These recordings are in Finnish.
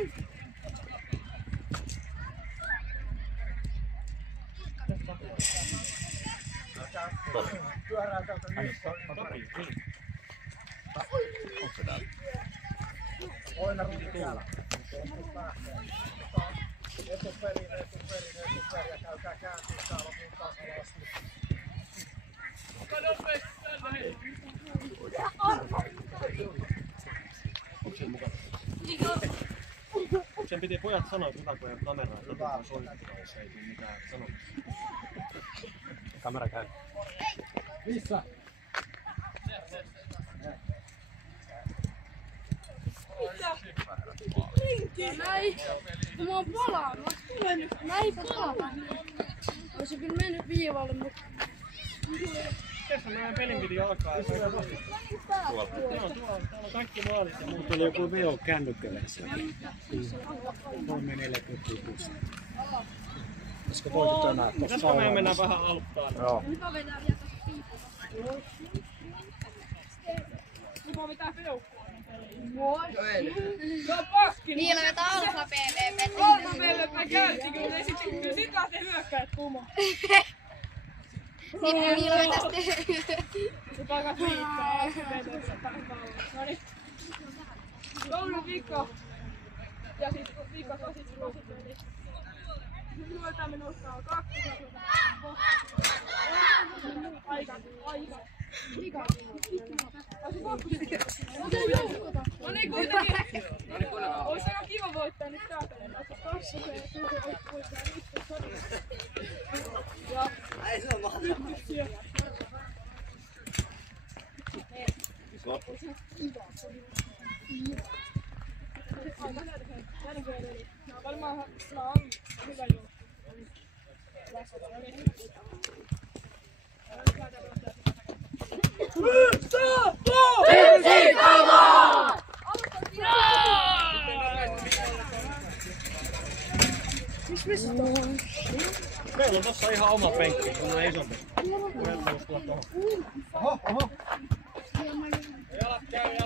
Onko se täällä? Oina ruuti täällä. Etuperi ja käykää kääntyä täällä muun tasavasti. Onko se mukana? Sen piti pojat sanoa, että kun ei ole kameraa, että otetaan soittaa, jos ei tule mitään sanomista. Kamera käy. Missä? Näin. Mä oon palannut. Näin palata. Ois kyllä mennyt viivalle, mutta... Tässä meidän pelin piti alkaa. Tuolla. Tuolla on kaikki maalit ja muut. Tuolla joku veo kännykkällä siellä. 3-4 kuttikuusta. Olisiko voitu tänään tuossa Tästä me mennään vähän alppaan. Joo. Hyvä vetää vielä tosta piipasta. Kuka vetää peukkua? Se on paski. Niillä vetää alfa PVP. Alfa PVP käytti kyllä ja sitten lähtee hyökkäät kumo. Sitten niillä vetää sitten. Se takas viittaa alfa PVP tähän kauan. Noniin. Koulun viikko. Ja sit viikko tosit meni. Nyt luetaan me nostaa 2. Aika. No niin kuitenkin. Ois aika kiva voittaa nyt täältä. Ei se on mahdollista. Varmaan hyvä juttu. Meillä on tossa ihan oma penkki, se on isompi. Oho. Jalat käy.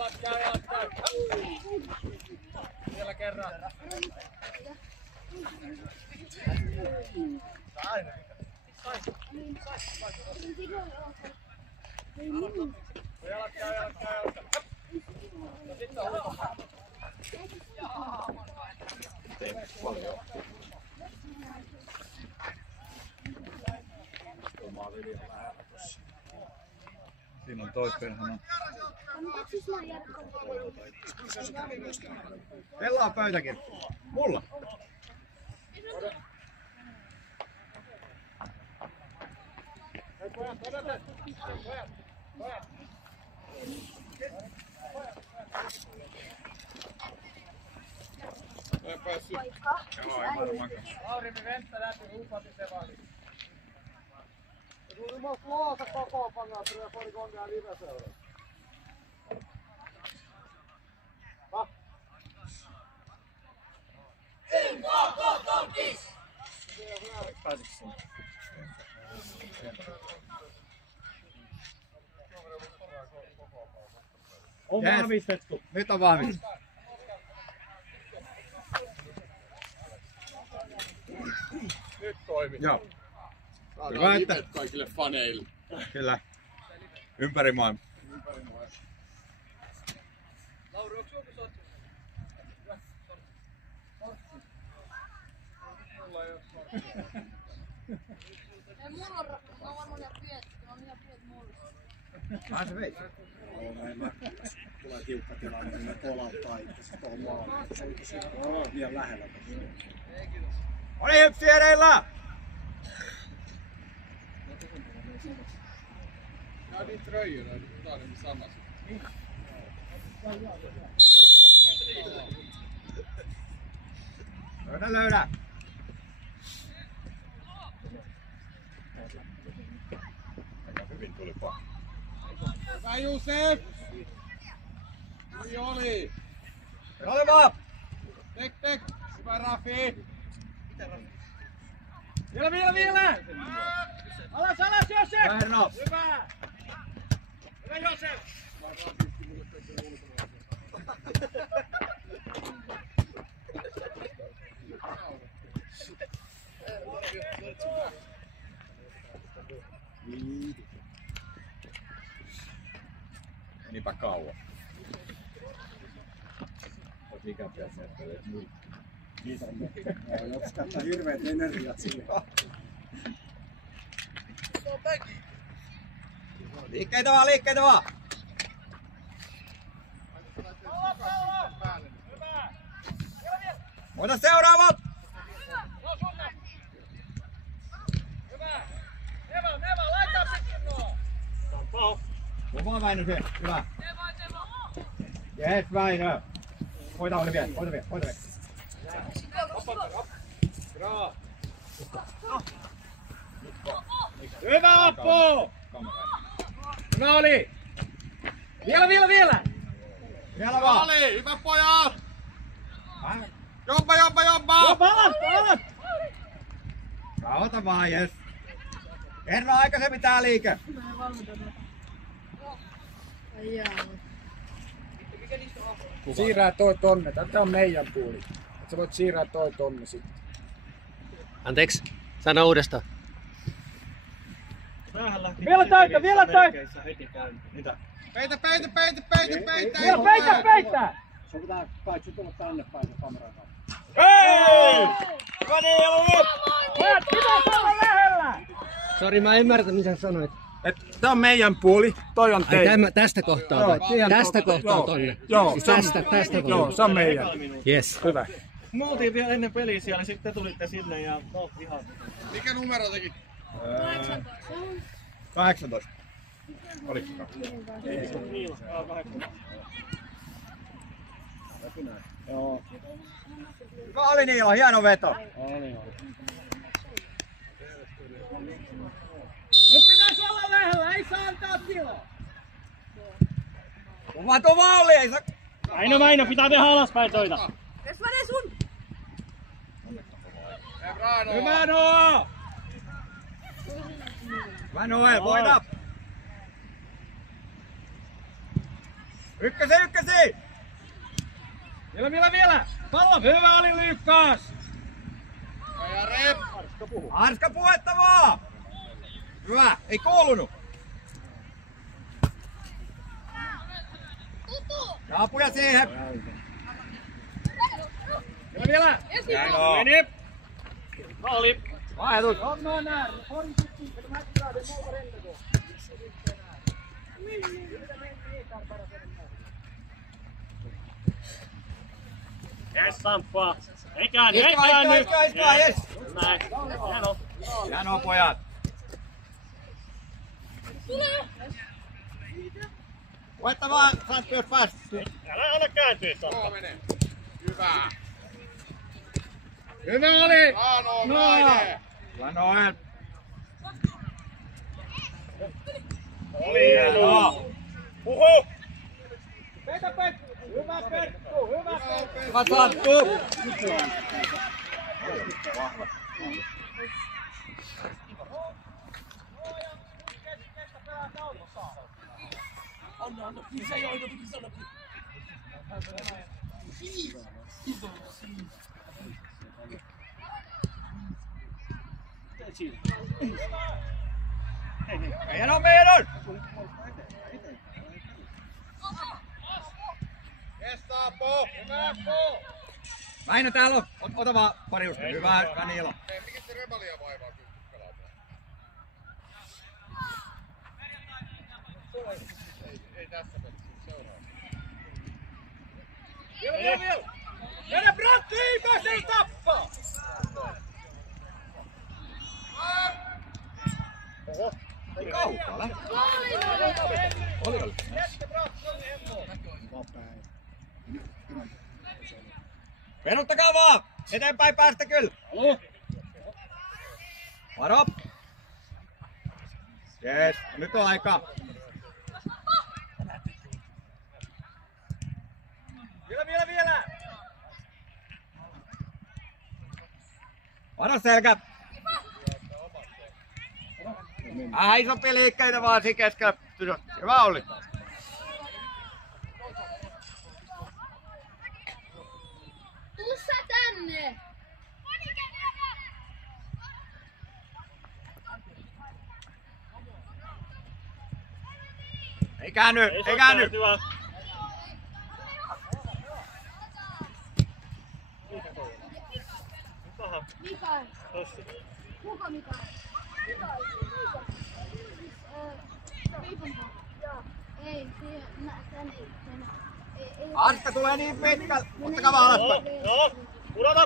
Vielä kerran. Aina. Jalat käy. Ja sitten on ulkopäin. Paljon. Siinä on toi perhana. Pelaa pöytäkin. Mulla. Ei päässyt. Joo, ei varmaankaan. Lauri venttä läpi, upati se vali. Tuli myös luota koko pannaa, tulee pari kondia live-seuraa. Pääsikö sinne? On vahvistettu. Nyt on vahvistettu. Nyt toimii. Joo. Hyvä, että kaikille faneille. Kyllä. Ympäri maailmaa. Lauri, onko sinun sotku? Mulla ei oo Ei mulla on varmaan ihan piet. Mä oon ihan piet mulla. Vähän se veit. Tulee tiukka tilanne, niin ne kolauttaa itse tuohon maalle. Se on siinä liian lähellä tossa. Oli hypsi ereillä! Nää on niitä röijyjä, tää on niin samassa. Löydä! Aika hyvin tuli paha. Hyvä Jusef! Niin oli! Ole vaan! Tek! Hyvä Rafi! Vielä! Alas, Josef! Värno! Hyvä! Hyvä Josef! Menipä kauan. Oot ikäpiä sieltä. Niitä on. Joutuis käyttää hirveet energiat siihen. Liikkeitä vaan, liikkeitä vaan! Ota seuraavat! Neva, laita pitkin nuo! Kova Väinö se, hyvä. Jes Väinö. Hoita oli vielä, hoita vielä. Hyvä Oppo! Hyvä oli! Vielä! Vielä vaan! Oli, hyvä pojat! Vähän. Jobba! Alat! Rauhoita vaan, jes. Kerro aikaisemmin tää liike. Ai jaa. Siirrää toi tonne. Tätä on meidän puoli. Et sä voit siirrää toi tonne sitten. Anteeksi, sano uudestaan. Tämähän lähti Vielä täyttä! heti käyntiin. Mitä? Peitä! Sun pitää kaikki tulla tänne päin se kameran kanssa. Hei! Hyvä Niilo nyt! Pojat, pitää olla lähellä! Sori, mä en ymmärrä mitä sanoit. Tää on meidän puoli, toi on Ai teidän. tästä kohtaa Joo, vai? teidän Tästä kohta. kohtaa Joo. tonne. Joo, Siis se on- tästä Joo, kohtaa. se on meidän. Yes. Hyvä. Me oltiin vielä ennen peliä siellä, niin sitten te tulitte sinne ja no ihan. Mikä numero teki? 18. Oliko? Niilo, 8. Joo. Hyvä oli Niilo, hieno veto. Oli. Nyt pitäisi olla lähellä, ei saa antaa tilaa. Kova oli, ei saa... Väinö, pitää tehdä alaspäin toita. Hyvä Nuo! Hyvä Noel, voita! Ykkösi! Vielä! Pallo, hyvä oli Lyykkaas! Ja rep! Arska puhettavaa! Hyvä, ei kuulunut! Apuja siihen! Vielä! Hienoa! Meni! Maali! Vaihdotus! Jes, Samppa! Ei käänny! Iskaa, jes! Näin. Hieno. Hienoa pojat! Puhettavaa, saat myös päästä! Älä anna kääntyä, Samppa. Menee. Hyvä! Hyvä oli! Nainen! Hyvä Noel! Oli hienoa. Huhu! Hyvä Perttu! Hyvä Santtu! Hieno meidän! Gestapo! Hyvä po! Väinö täällä on. Ota vaan pari uskoa. Hyvä Niilo. Hei, mikä se revalia vaivaa kyykkypelaamaan? Ei tässä pelissä, seuraava. Vielä! Mene Brattiin, pääsee tappaa! Ei kaukalla. Oli. Peruttakaa vaan! Eteenpäin päästä kyllä! Varo! Jees, nyt on aika. Vielä! Varo selkä! Isompi liikkeitä vaan siinä keskellä. Hyvä oli. Tuu sä tänne! Ei käänny, ei käänny. Hyvä. Paha. Mikael. Tossi. Kuka Mikael? Ei, tän ei. Anska tulee niin pitkälle. Ottakaa vaan alaspäin. Joo.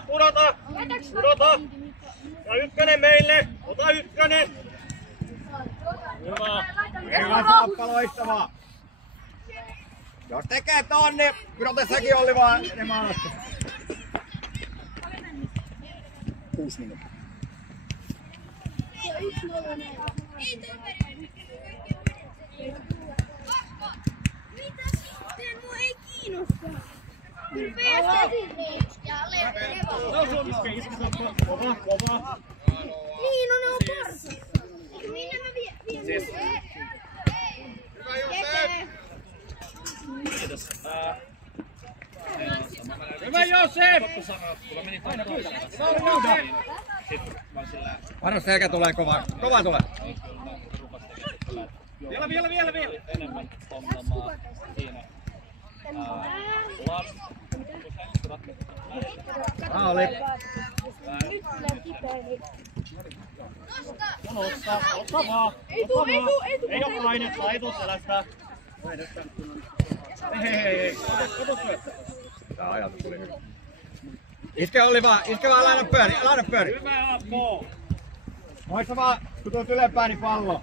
Pudota. Ja ykkönen meille. Ota ykkönen. Hyvä. Hyvä Saappa, loistavaa. Jos tekee ton, niin pudota säkin Olli vaan enemmän alaspäin. 6 minuuttia. Mitä sitten? Mua ei kiinnosta. Kova. Niin, no ne on porsa. Minne mä vien? Kiitos. Hyvä Josef! Anna selkä tulee kova. Kova tulee. Vielä. Enemmän ongelmaa siinä. Oli. Ota vaan. Ei oo painetta, ei tuu selästä. Hei. Tää ajatus tuli hyvä. Iske Olli vaan, laina pyöri. Hyvä Appo. Noissa vaan, kun tulet ylempään, niin pallo.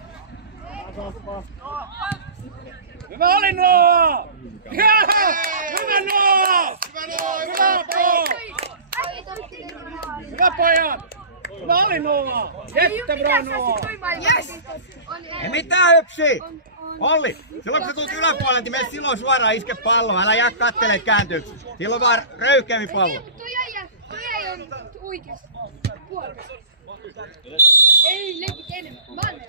Hyvä oli Noa! Hyvä Noa! Hyvä Appo! Hyvä pojat! Hyvä oli Noa! Jättebra Noa! Ei mitään höpsi! Olli, silloin kun sä tulet yläpuolelle, niin mene silloin suoraan iske palloa. Älä jää kattelemaan kääntyksi. Silloin vaan röyhkeämpi pallo. Toi ei on oikeesti puolella. Ei leikki enemmän. Mann.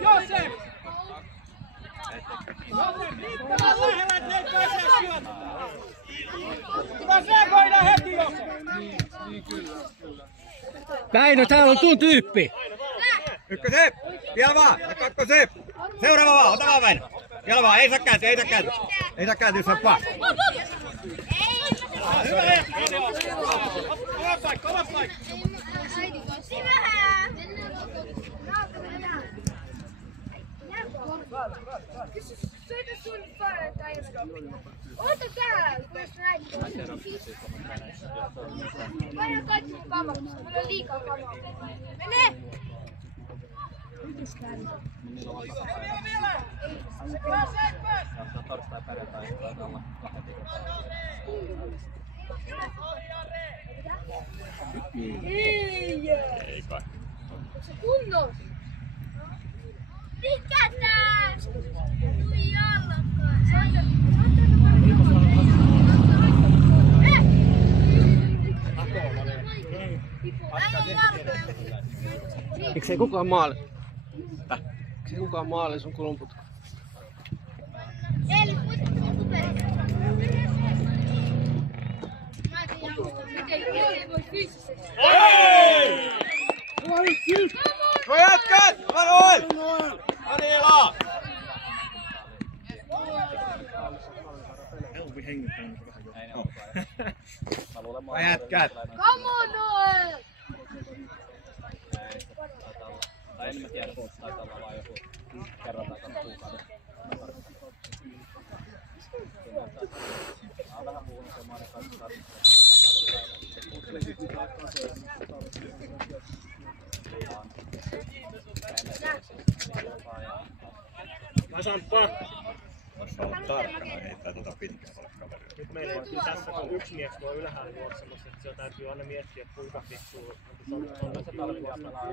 Josef! Riittävän lähellä, että ei pääse syömään. Hyvä sekoida heti, Josef! Väinö, täällä on tuun tyyppi. Ykkösen! Vielä vaan! Ja kakkosen! Seuraava vaan! Ota vaan Väinö! Vielä vaan! Ei saa kääntyä! Ei saa kääntyä, Sappaa! Hyvä! Kova paikka! Soita sun tai ota täällä, jos näin. Paina kaikki mun kamat, koska meillä on liikaa kamaa. Mene! Ei kai. Se kunnos! Tykätään! Tui jalkaan! Miksei kukaan maali? Miksei kukaan maali sun kulunputku? Eli kuitenkin se superissa. Mä en tiedä, miten voi fyysisesti. Hei! No jätkät! Noin! Anila! Vai jätkät! Come on, Noel! Tai en mä tiedä, taitaa olla vaan joku kerran tai kaksi kuukauden. Mä oon vähän puhunut semmoinen kanssa. Mä Samppa! Voisi olla tarkkana heittää tuota pitkää kaveria. Nyt meillä on kyllä tässä, kun yksi mies voi ylhäällä juoksemassa, että se täytyy aina miettiä, että kuinka fiksuu on se talvia pelaa.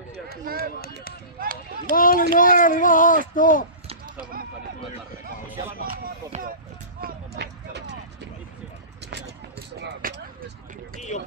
Maali Noel, hyvä haasto! Toivon mukaan niin tulee tarpeeksi. Niin jo.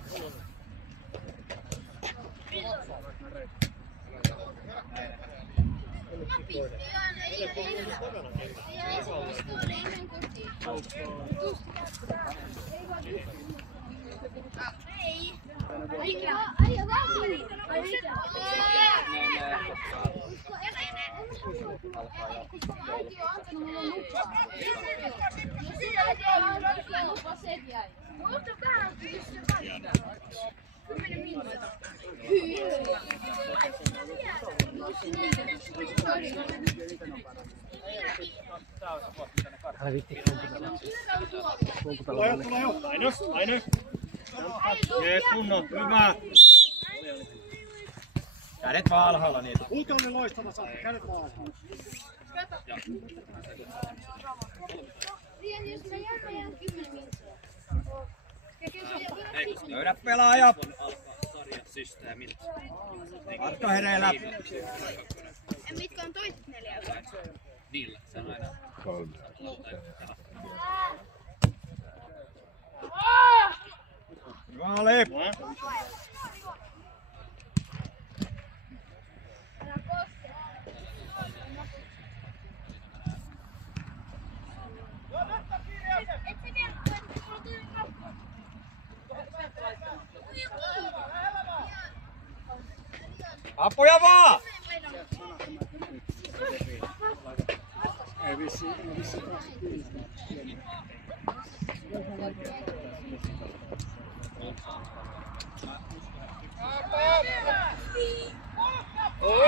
Älä vitti Tulee jo. Aino. Jees, kunnon. Hyvä. Kädet vaan alhaalla niitä. Ulkoinen loistava saa, kädet vaan alhaalla. Löydä pelaaja. Arka hereillä. Mitkä on toiset 4 euroa? Niillä, se on aina. 3. Maali. Apuja vaan! Ei vissiin taas kiinnostaa.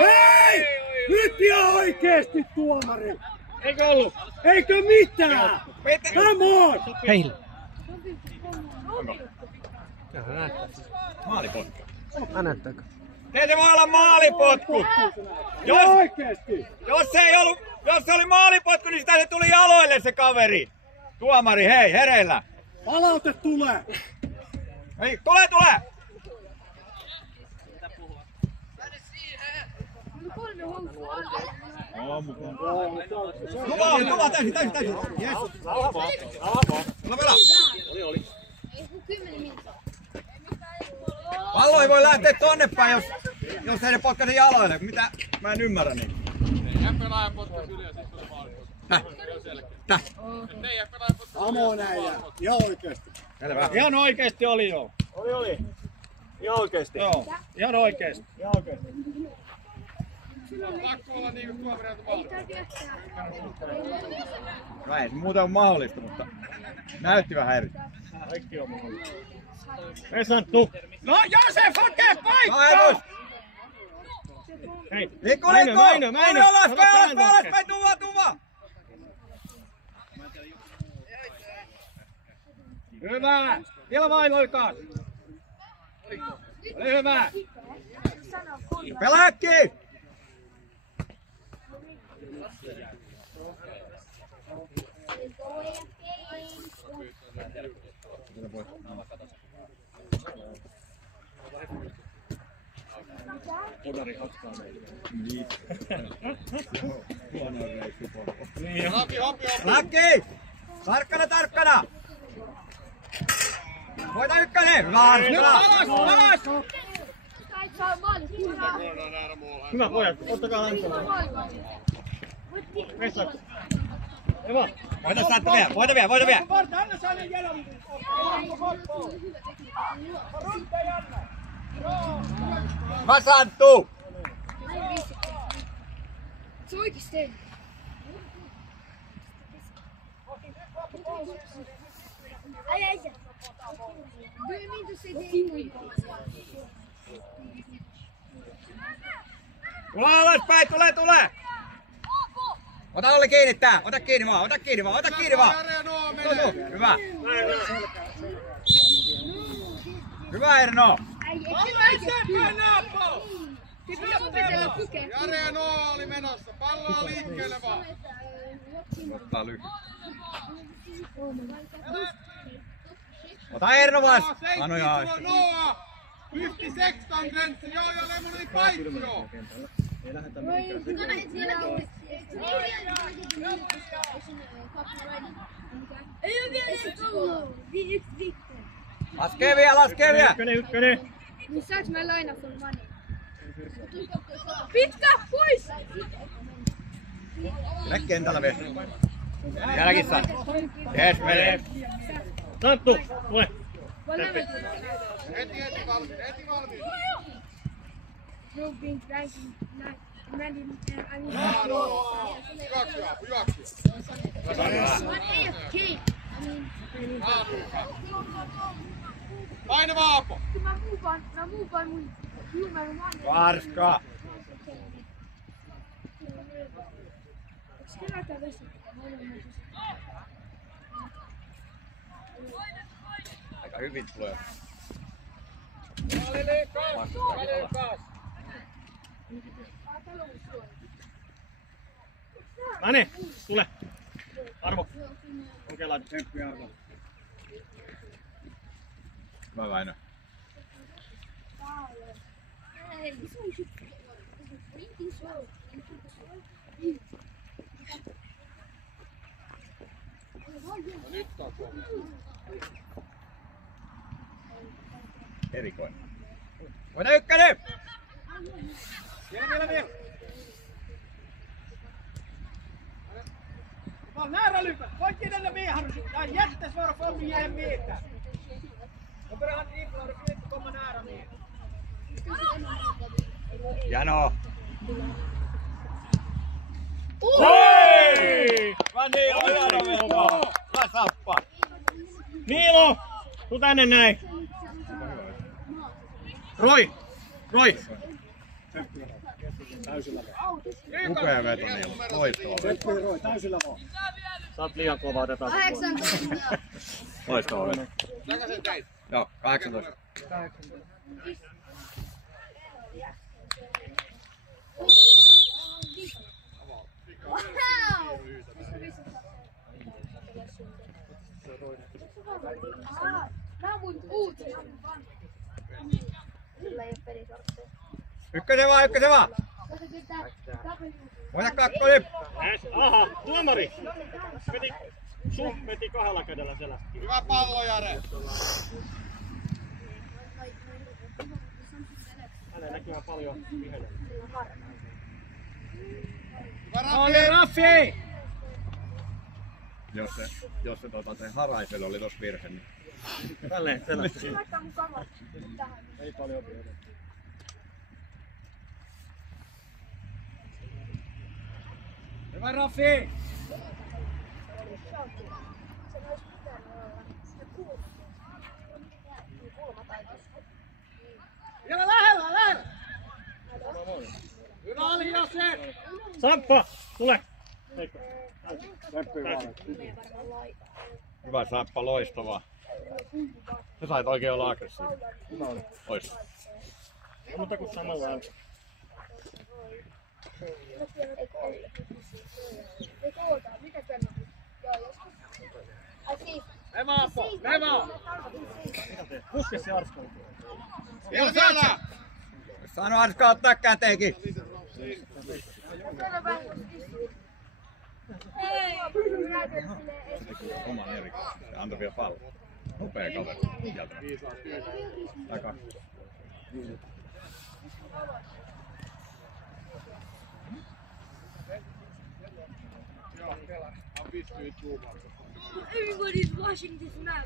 Hei! Nyt ihan oikeesti tuomari! Eikö ollut? Eikö mitään? Come on! Heille! Jaha, näyttää. Maalipotku. Näyttääkö? Ei se voi olla maalipotku! Jos se oli maalipotku, niin sitä se tuli jaloille se kaveri! Tuomari, hei, hereillä! Palaute tulee! Hei, tule! Tuva, täysin! Jes! Tulla pelaa! Oli. Pallo ei voi lähteä tonne päin, jos ei ne potkaise jaloille. Mitä? Mä en ymmärrä niin. Teidän pelaaja potkasi yli ja sit tuli maalipotku. Täh? Teidän pelaaja potkasi yli. Amo näin ihan oikeesti. Selvä. Ihan oikeesti oli joo. Oli. Ihan oikeesti. Joo. Ihan oikeesti. Pakko olla niinku tuomareilta maalipotku. No ei se muuten on mahdollista, mutta näytti vähän eri. Kaikki on mahdollista. Vesanttu. No Josef hakee paikkaa! Ajatus! Hei. Liikku! Mäinö. Alaspäin, tuva! Hyvä! Vielä vain oikaas! Ole hyvä! Pelääkki! Kodari hakkaa meille. Läkki! Tarkkana! Voita ykkönen! Hyvä! Hyvä pojat, ottakaa lämpöä. Vesanttu. Hyvä. Voita vielä! Vasanttu! Se oikeesti tein. Ai. Tule alaspäin, tule! Ota Olli kiinni tää! Ota kiinni vaan! Hyvä! Hyvä Erno! Jare ja Noa oli menossa. Palloa liikkeelle vaan. Ottaa lyhyt. Ota Erno vaan! Ano jaa. Noa! 56 on gränssi. Joo, lemon oli paikki joo. Ei oo vielä tullut. Laskee vielä! Ykkönen. Niin saaks mä lainaa sun money? Pitkä pois! Mene kentällä vielä. Jälkissä. Jes, menee. Santtu, tule. Heti valmiin. Painava Aapo! Varska! Aika hyvin tulee. Nani, tule. Arvo. Kokeillaan. Tsemppi Arvo. Mä Väinö. No nyt taas on. Erikoinen. Voita ykkönen! Vielä. Vaan nära lyckas! Poikki den där med Harry! Det är jättesvårt att få upp igen meter! Då börjar han dribbla och du kan inte komma nära mer. Jano! Hei! Vaan Niilo, hyvä sappa! Niilo! Tuu tänne näin! Roy! Täysillä vaan. Upea veto Niilo, loistava. Tsemppi Roy, täysillä vaan. Sä oot liian kova, otetaan se pois. Loistava veto. Joo, 18. Ykkösen vaan! Voita kakkonen! Aha, tuomari! Veti kahdella kädellä selästä. Hyvä pallo, Jare! Hänen näkyy paljon vihellä. Hyvä Raffi! Jos se Haraisel oli tossa virhe, niin... Tälleen selästä. Ei paljon vielä. Hyvä Raffi! Vielä lähellä! Hyvä Ali Jose! Samppa, tule! Tsemppi vaan. Hyvä Sappa, loistavaa. Sä sait oikein olla aggressiivinen. Ois. Mutta kun samalla on. Leva Aapo! Leva! Puske se Arska. Vielä! Sano Arska ottaa käteenkin. Oman erikoisen. Se antoi vielä pallon. Nopea kaveri. Aika. Everybody's watching this map.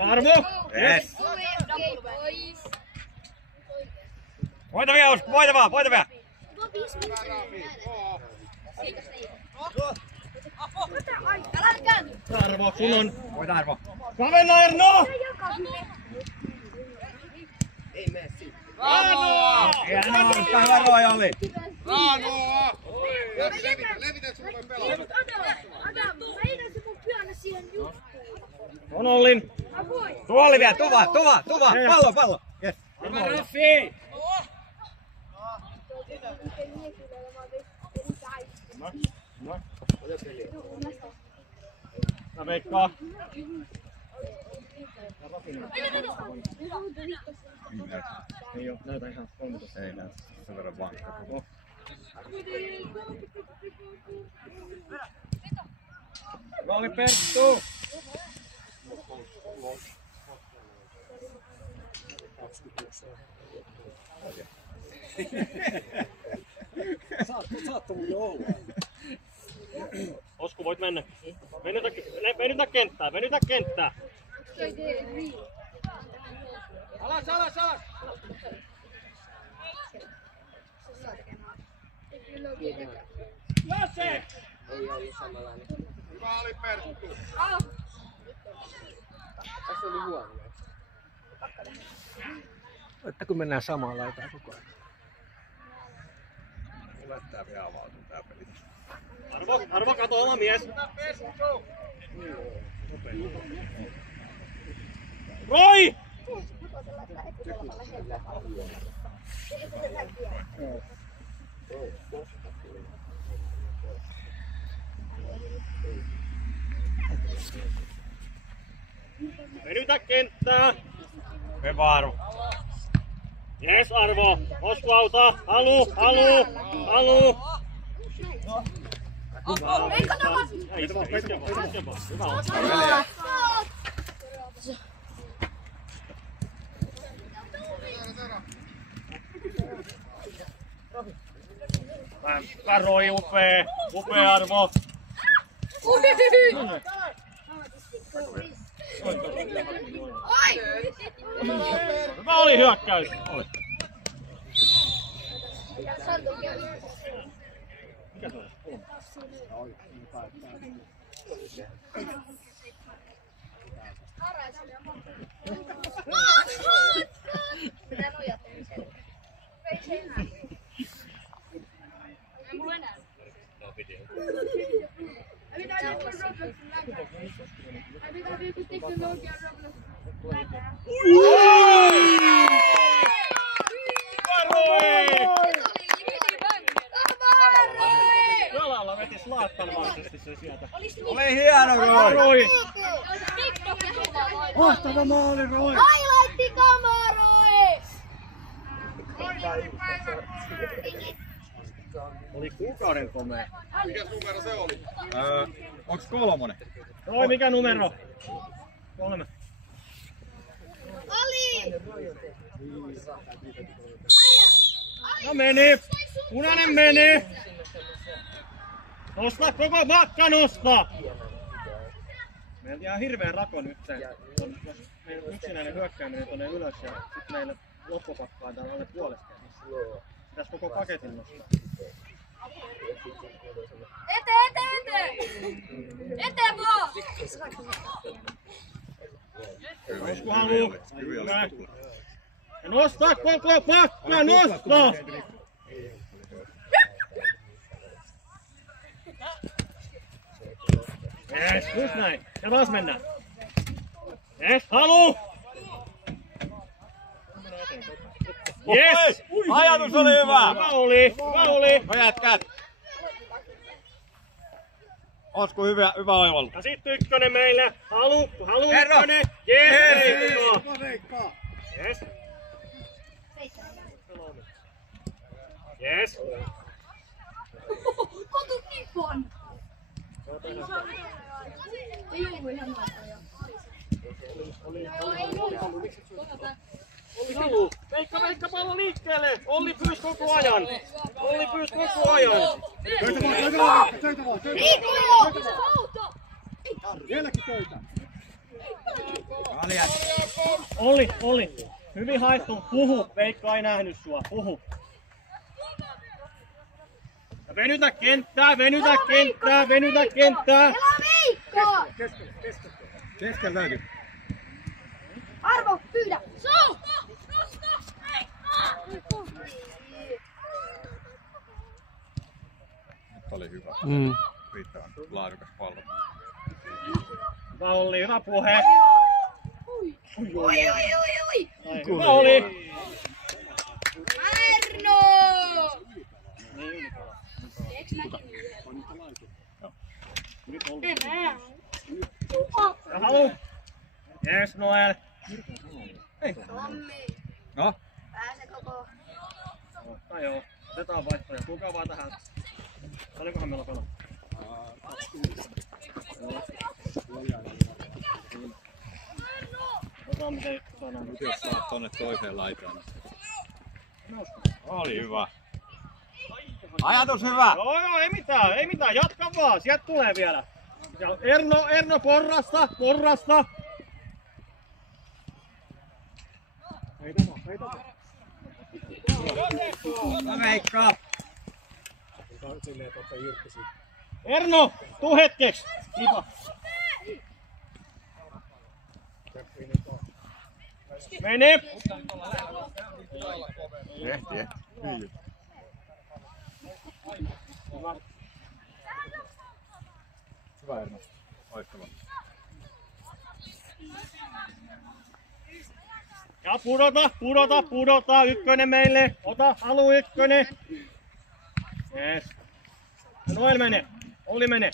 Arvo! Yes! Voita vielä, Usko! Voita vielä! Arvo, sun on! Voita Arvo! Kavenna Erno! Raanoa! Hienoa, Usko, hyvä Roy oli! Raanoa! Levitä sun voi pelata. On Ollin! Tuoli vielä, tuva! Pallo! Yes! Hyvä Raffi! Mä veikkaan. Ei oo, näytä ihan 13. Ei näytä, sen verran vankka. Rooli Perttu! Saatto mulle olla. Osku, voit mennä. Venytä kenttää, venytä kenttää. Alas, alas, alas! Lasse! Ei ollut samanlainen. Hyvä oli Perttu! Tässä oli huono. Että kun mennään samaan laitaan koko ajan. Lähtää vielä avautumaan tää peli. Arvo, kato oma mies. Roi! Venytä kenttää. Hyvä Arvo. Jes Arvo. Osku auta. Halu. Roi, upea Arvo. Hyvä oli hyökkäys. Oli. Mikä se on? Jalalla veti slaattanomaisesti se sieltä. Oli hieno Roi! Mahtava maali Roi! Highlight-kameroi! Oli kuukauden komea. Mikäs numero se oli? Onks 3? Roi, mikä numero? 3. Ali! No meni! Punainen meni! Nosta koko vakka, nosta! Meiltä jää hirveen rako nyt se. Jos meillä on yksinäinen hyökkääminen tonne ylös ja sit meillä loppupakkaa täällä alle puolesta. Pitäis koko paketin nostaa. Eteen vaan! Osku haluu! Hyvä! Ja nosta koko pakka, nosta! Jes, just näin. Ja taas mennään. Jes, haluu! Jes! Ajatus oli hyvä! Hyvä oli! No jätkät! Ootko hyvä oivallus? Ja sit ykkönen meille. Halu Herro! ykkönen. Jes! Jes! Jes! Kotu kipon! Ei ollut ihan noita. Olli haluu. Veikka pallo liikkeelle. Olli pyys koko ajan. Töitä vaan! Riikko jo! Vieläkin töitä! Olli. Hyvin haettu. Puhu. Veikka ei nähnyt sua. Puhu. Ja venytä kenttää. Elä Veikko! Kesken löytyy. Arvo, pyydä! Suu! Nyt oli hyvä. Riittävän laadukas pallo. Hyvä Olli, hyvä puhe. Oi! Hyvä Olli. Arno! Ja halu. Jes Noel. Ei. Tommi, No? pääse koko. Tai joo, otetaan vaihtoja. Tulkaa vaan tähän. Paljonkohan meillä on pelaa? 20. Otetaan miten saadaan. Nyt jos saat tonne toiseen laitaan. Oli hyvä. Ajatus hyvä! Joo, ei mitään, jatka vaan, sieltä tulee vielä. Erno, porrasta! Ei tapa. No Veikka! Silleen, että ottaa irti siitä. Erno, tuu hetkeksi! Kipa. Mene! Ehti. Hyvä Erno. Loistava. Ja pudota, ykkönen meille. Ota, halu ykkönen. Yes. Noel mene, Olli mene.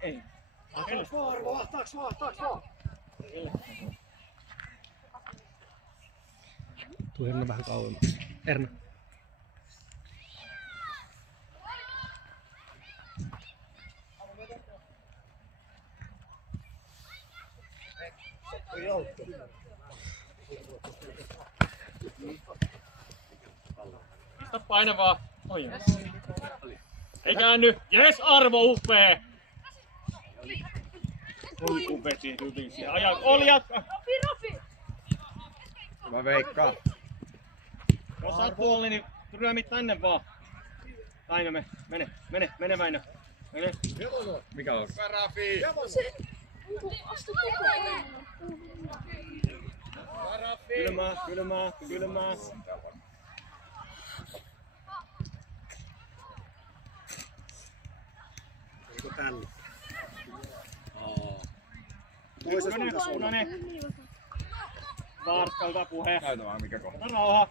Ei. Ahtaaks vaan, Arvo, ahtaaks vaan. Tuu Erno vähän kauemmas. Erno. Pistä paine vaan. Oi. Ei käänny. Jes Arvo, upee. Oi kun veti hyvin siellä. Aja, Olli jatka. Hyvä Veikka. Jos sattuu Olli, niin ryömit tänne vaan. Väinö, mene Väinö. Mene. Mikä on? Rafi! Kylmää. Oliko tällä? Punainen. Varskalta puhe. Näytä vaan mikä kohta. Ota rauha.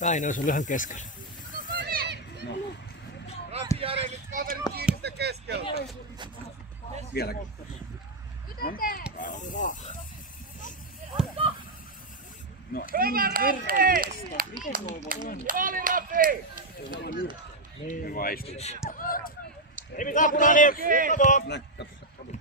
Väinö, se oli ihan keskellä. Rafi, Jare, nyt kaverit kiinni sitä keskellä. Vieläkin. No. Hyvä Rafi! Miten noi voi mennä? Maali Rafi! Hyvä istus. Ei mitään punainen. Kato. Kato.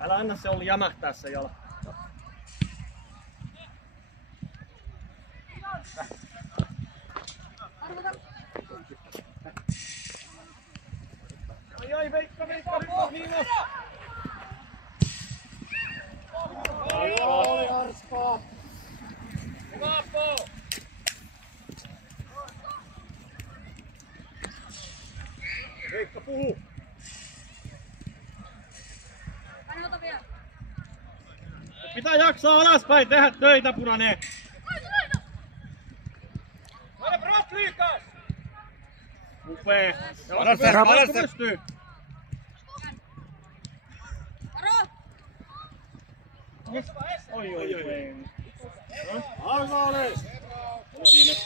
Älä anna se Olli jämähtää se jala. Ai Veikka, viimeis! Oli Arsko! Hyvä Appo! Veikka, puhu! Pitää jaksaa alaspäin tehdä töitä, punainen! Ole Brot liikas! Upee! Alas se! Pystyy! Oi. Alvaales! Siinä.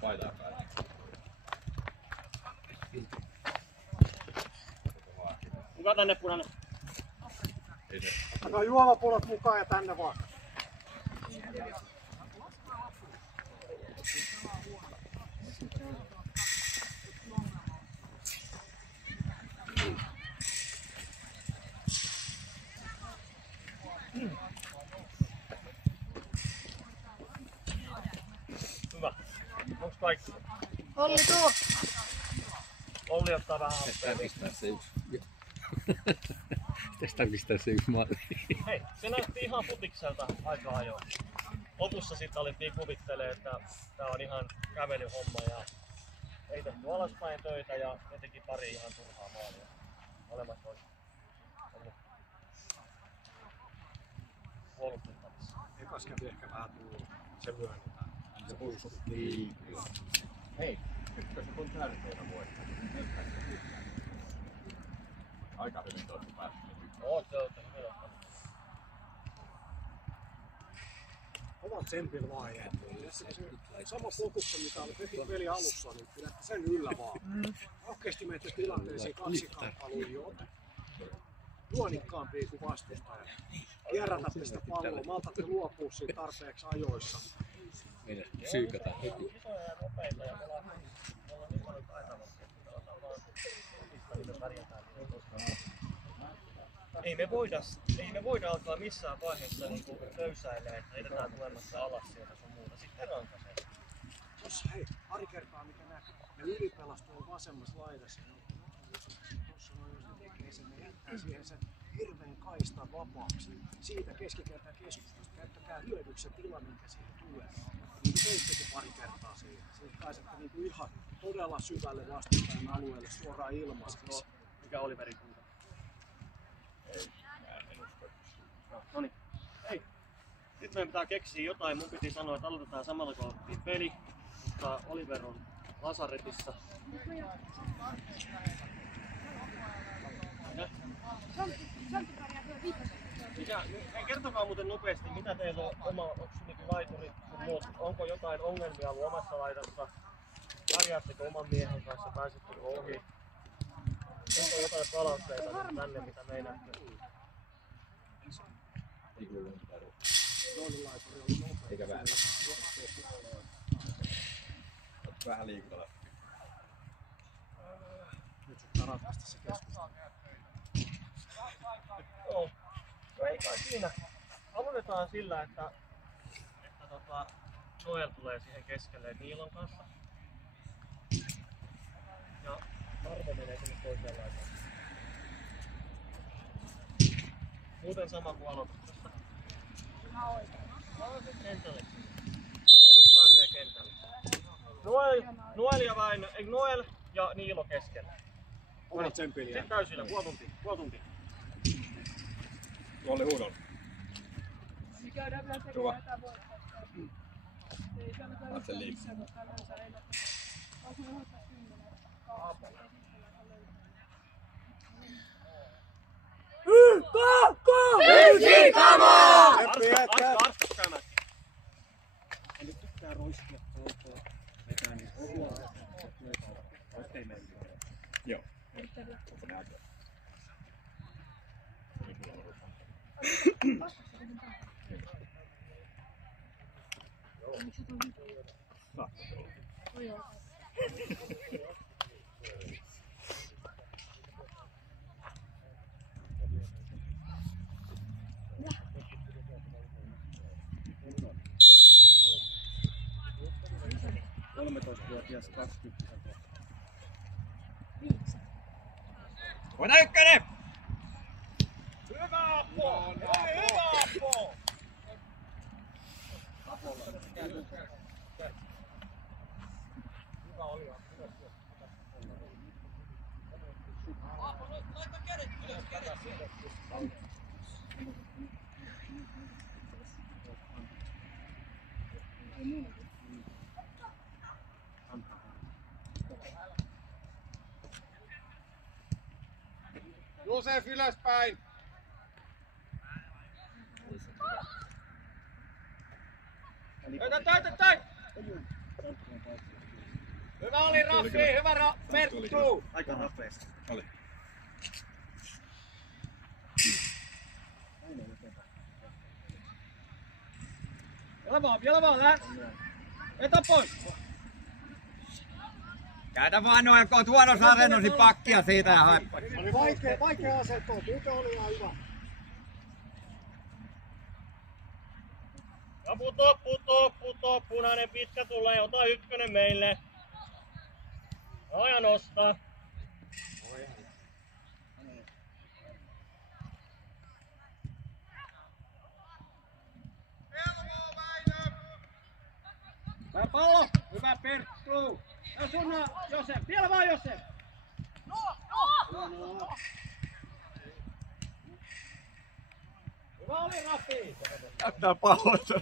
Paitaa päälle. Kuka tänne punainen? Anna juomapulot mukaan ja tänne vaan. Hyvä. Onks kaikki? Olli tuo. Olli ottaa vähän Tarkistaa se yksi. Pitäis tarkistaa se yksi maali. Hei, se näytti ihan futikselta aika ajoin. Lopussa sitten alettiin kuvittelemaan, että tää on ihan kävelyhomma ja ei tehty alaspäin töitä ja ne teki pari ihan turhaa maalia. Molemmat olisi ollut puolustettavissa. Ekas kävi ehkä vähän tullut. Se myönnetään. Se puolusti. Niin. Hei, ykköset on tärkeitä voittaa. Aika hyvin tuossa päästä. Ootte hyvin ottanut. Kova tsempillä vaan jäätiin. Sama fokus, mitä oli peli alussa, niin pidätte sen yllä vaan. Rohkeasti menette tilanteisiin kaksikamppailuun jo. Luonikkaampia kuin vastustaja. Kierrätätte sitä palloa, maltatte luopua siinä tarpeeksi ajoissa. Syykätään. Isoja ja nopeita ja me ollaan niin paljon taitavasti, että me otetaan vaan niin me pärjätään niin koskaan. Ei me voida alkaa missään vaiheessa niinku löysäilemään, että edetään tulemassa alas sieltä sun muuta. Sitten rankaisee. Tossa hei, pari kertaa mikä näkyy. Ne ylipelast tuolla vasemmassa laidassa. Tossa noin jos ne tekee sen, ne jättää siihen sen hirveän kaistan vapaaksi. Siitä keskikentän keskustasta käyttäkää hyödyksi se tila, minkä siihen tulee. Niin kuin teittekin pari kertaa siihen. Siitä pääsette niinku ihan todella syvälle vastustajan alueelle suoraan ilmaiseksi. Mikä Oliverin kunta? Ei, en usko. Noniin. Hei. Nyt meidän pitää keksiä jotain. Mun piti sanoa, että aloitetaan samalla kun aloitettiin peli. Mutta Oliver on lasaretissa. Kertokaa muuten nopeasti, mitä teillä on oma, onko laituri sun muut, onko jotain ongelmia ollut omassa laidassa? Pärjäättekö oman miehen kanssa, pääsettekö ohi? Onko jotain palautteita tänne, mitä meinaatte? Eikä vähän. Vähän liikutella. Nyt sun pitää ratkaista se keskustelu. Joo. No ei kai siinä. Aloitetaan sillä, että Noel tulee siihen keskelle Niilon kanssa. Ja Arvo menee sinne toiseen laitaan. Muuten sama kuin aloituksessa. Kentälle. Kaikki pääsee kentälle. Noel ja Niilo keskellä. Oma tsempillä. Sitten täysillä, puoli tuntia. Tuolle huudolla. Me käydään vielä tekemään jotain voittaa. Ei kannata yhtään missään, koska yleensä ei ole. Olisi me hoitaa 10 kautta. Yksi, kama! Arskas käymään. Ja nyt pitää roiskia tuolta. Vetää niitä ohjaa. Ettei mene. Joo. Vuotias 20. Voidaan ykkönen! Hyvä Appo! Hyvä Appo! Hyvä oli. Laita kädet ylös, kädet ylös. Josef ylöspäin! Töitä! Hyvä oli Raffi, hyvä Merttu! Aika nopeasti. Oli. Vielä vaan, läht! Vetä pois! Käytä vaan noin, kun oot huonossa asennosi pakkia siitä ja hae. Oli vaikea asettua, mutta oli ihan hyvä. Puto, punainen pitkä tulee, ota ykkönen meille. No ja nosta. Hyvä pallo, hyvä Perttu. Ja sun Josef, vielä vaan Josef. No. Hyvä oli Rafi. Jättää pallossa.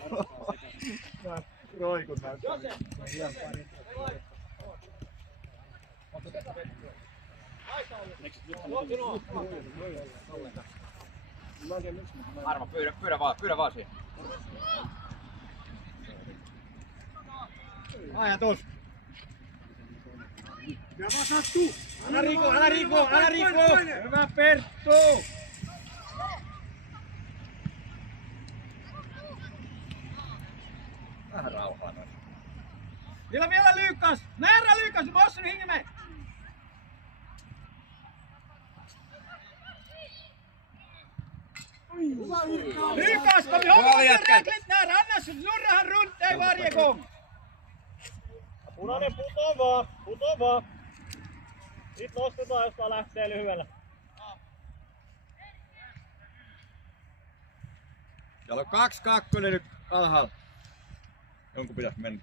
Roikun näyttää. Josef. Arma, pyydä vaan siihen. Ajatus. Ja vaan sattuu. Älä riko. Hyvä Perttu. Vähän rauhaa noin. Vielä Lykas. Nära Lykas, måste hänga med. Lykas, kom ihåg att du räkligt nära, annars snurrar han runt dig varje gång. Punainen puto vaan. Sitten nostetaan, jos tää lähtee lyhyellä. Täällä on 2-2 nyt alhaalla. Jonkun pitäisi mennä.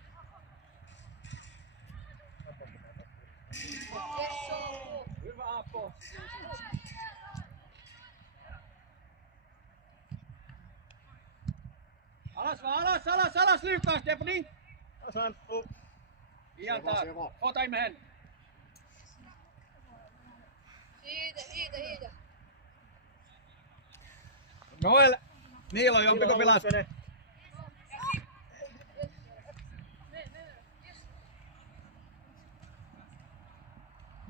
Hyvä Apo. Alas Lykas, Stefani. Santtu. Ihan taas. Ota imeen. Siitä. Noel, niillä on jompiko pilas.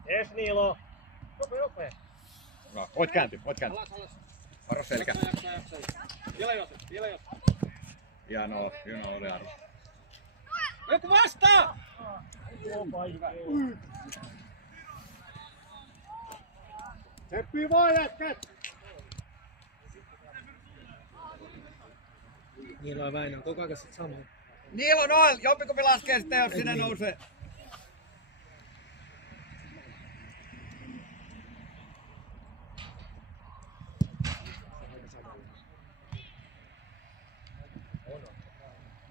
Jes Niilo. Nopea. No, voit kääntyä. Alas. Varo selkä. Vielä Josef. Hienoa, oli arvo. Joku vastaa! Teppii vaan jätkät! Niillä on Väinö, koko ajan sit sama. Niillä on Noel, jompikumpi laskee sitten, jos sinne nousee.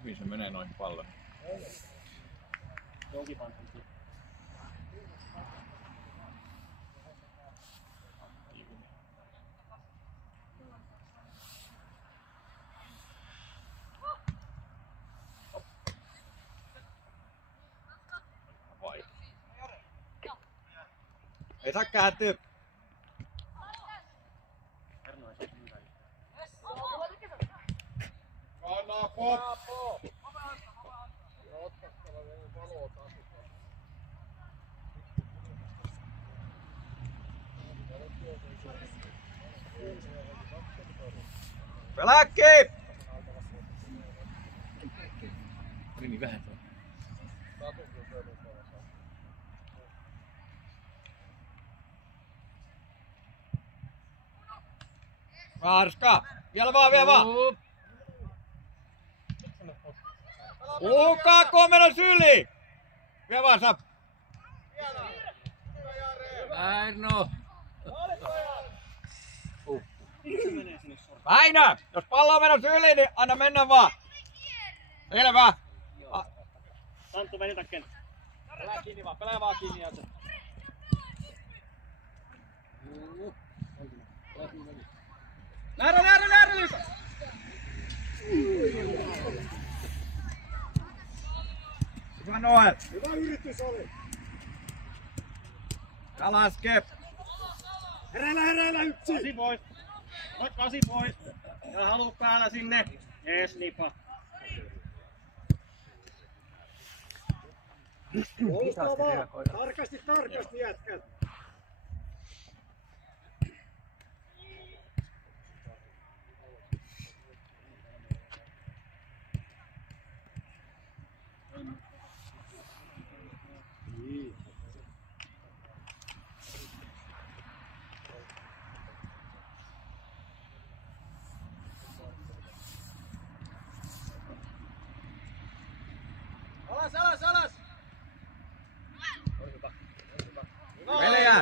Hyvin se menee noihin palloihin. Jonkin vanhan. Vai. Ei saa kääntyä. Anna pop! Pelakki! Meni vähän tuo. Varska! Vielä vaan! Lukaku on menossa yli! Vielä vaan Sap! Väinö! Väinö! Jos pallo on menossa yli, niin anna mennä vaan! Selvä! Santtu venitä kenttä. Pelää vaan kiinni Josef. Nära Lykas! Hyvä Noel! Hyvä yritys oli! Kalaske! Hereillä yksi! 8 pois. Oot 8 pois. Ja haluu päällä sinne. Jes nipa. Tarkasti jätkät!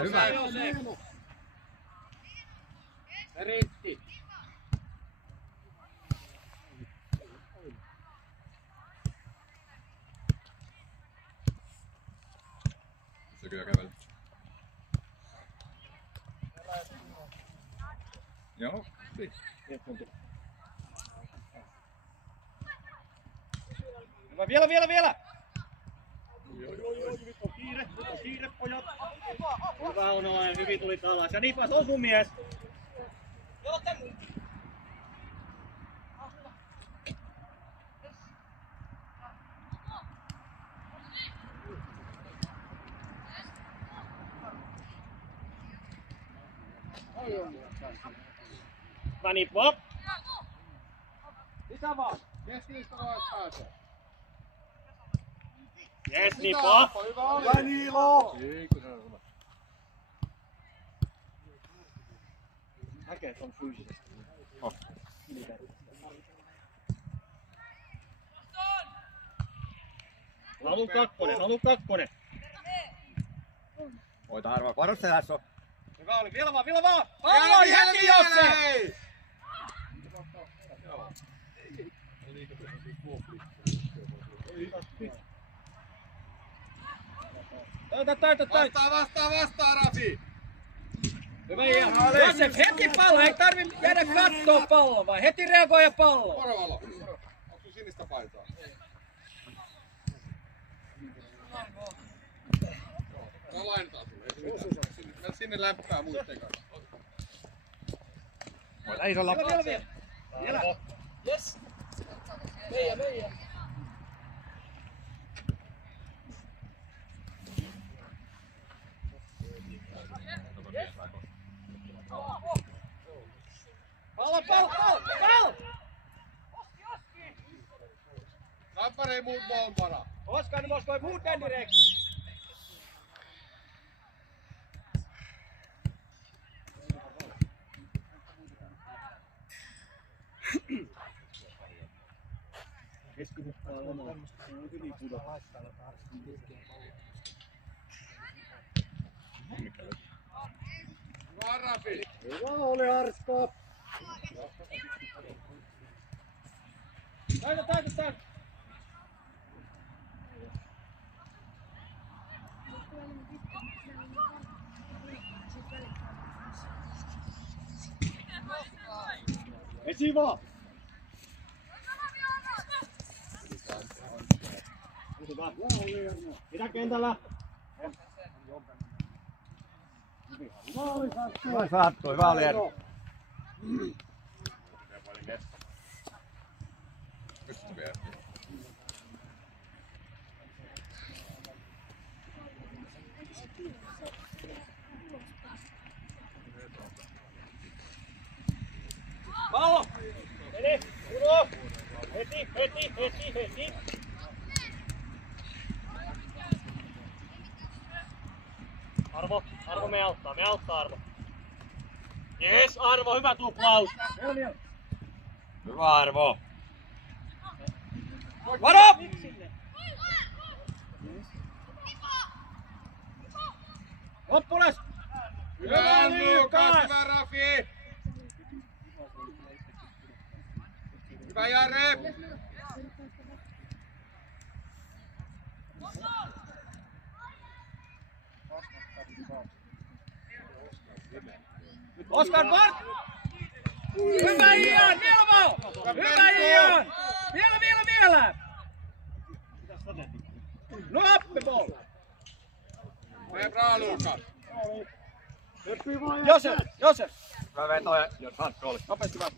hyvä. Se riitti. Se kyllä käveli. Joo. Hyvä, vielä! On kiire, pojat. Hyvä on noin, hyvin tulit alas. Ja niinpäs on sun mies. Hyvä nippa. Lisää vaan. Keskistä vaan pääsee. Jes, nippa. Hyvä Niilo. Häkeet on fyysisesti. Halu kakkonen. Voita Arvo, varusta tässä on. Hyvä oli, vielä vaan! Pallo heti Josse! Täytä! Vastaa Rafi! Hyvä Ian. Josef, heti pallo, ei tarvi jäädä kattoo palloa, vaan heti reagoida palloa. Morovalo! Onko sun sinistä paitaa? No lainataan sulle, ei sinne lämpää muitten kanssa. Voidaan isolla. Vielä. Yes. Meijä. Pallo! Tappare muut bombara. Oskar, du måste gå emot den direkt. Keskityttää omaa. Se on hyvin pudota. Hyvä Rafi! Hyvä oli Arska. Täytä. Esi vaan! Hyvä. Pidä kentällä! Hyvä saattu, hyvä oli Erno. Pystytkö vielä? Pallo! Mene! Uno! Heti! Arvo me auttaa Arvo. Jes, Arvo, hyvä tuplaus! Hyvä Arvo. Varo! Loppulas! Hyvä Lukas! Hyvä Rafi! Hyvä Jare! Oskar Bart! Hyvä Ian! Vielä vaan! Hyvä Ian! Vielä! No uppe boll! Hyvä bra Lukas! Josef! Hyvä veto ja jos Hankko oli. Nopeasti vaan.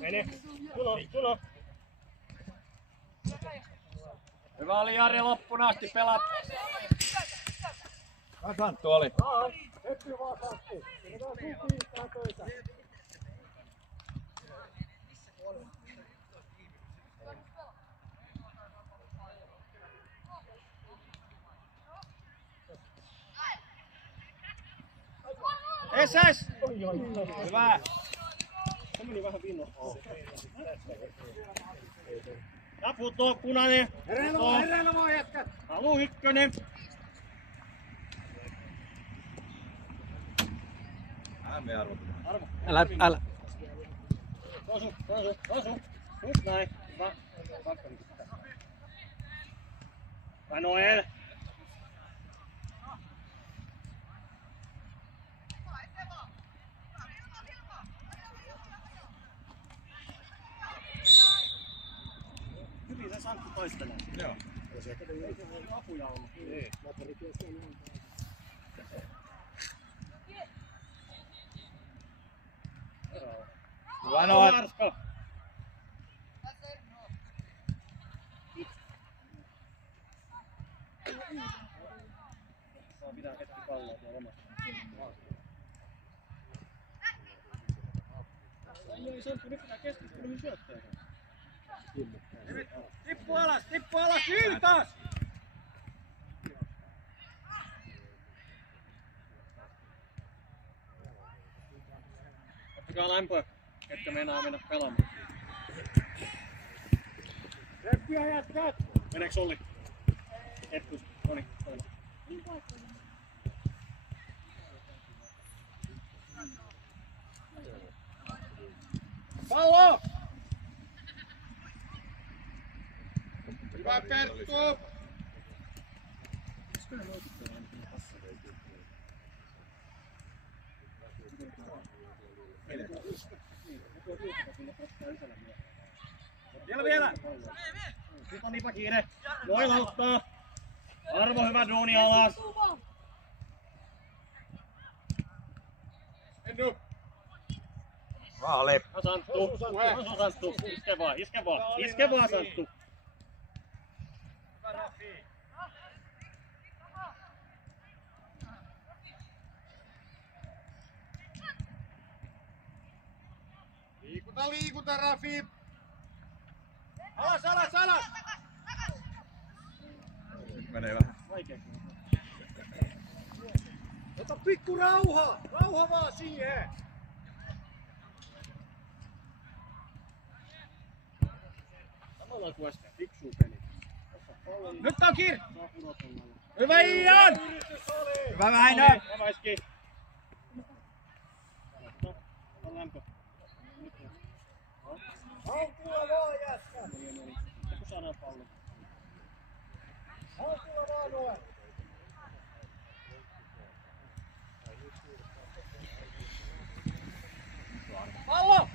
Mene! Tulo! Hyvä oli Jari loppuun asti pelat. Santtu oli. Heppi vaan Santtu. Pidetään sun kiinnittää töitä. SS! Hyvä! meni vähän vinnosta. Ja putoo punainen. Hereillä vaan jätkät. Halu ykkönen. Arvo. Älä. Osu. Just näin. Vai Noel. Hyvin se Santtu taistelee. Joo. Ei apuja ollut. Ei. Hyvä Noel. Arska. Saa pitää hetki palloa tuolla omassa. Ei Santtu, nyt pitää keskittyä noihin syöttöihin. Tippu alas, Yltas! Ottakaa lämpöä, ketkä meinaa mennä pelaamaan. Reppiä jätkät! Meneekö Olli? Et pysty. Noniin, toinen. Pallo! Hyvä Perttu! Vielä! Nyt on niinpä kiire. Voi lauttaa. Arvo, hyvä duuni alas. Ennu! Maali. Santtu. Santtu. Iske vaan Santtu. Liikuta Rafi! Alas! Menee vähän. Vaikea. Ota pikku rauha! Rauha vaan siihen! Samalla kuin äsken. Fiksuu peli. Nyt on kiinni! Saa pudotella. Hyvä Ian! Hyvä Väinö. Eväiski. On lämpö. Haukulla vaan jätkät! Kun saadaan pallo. Haukulla vaan Noel! Pallo!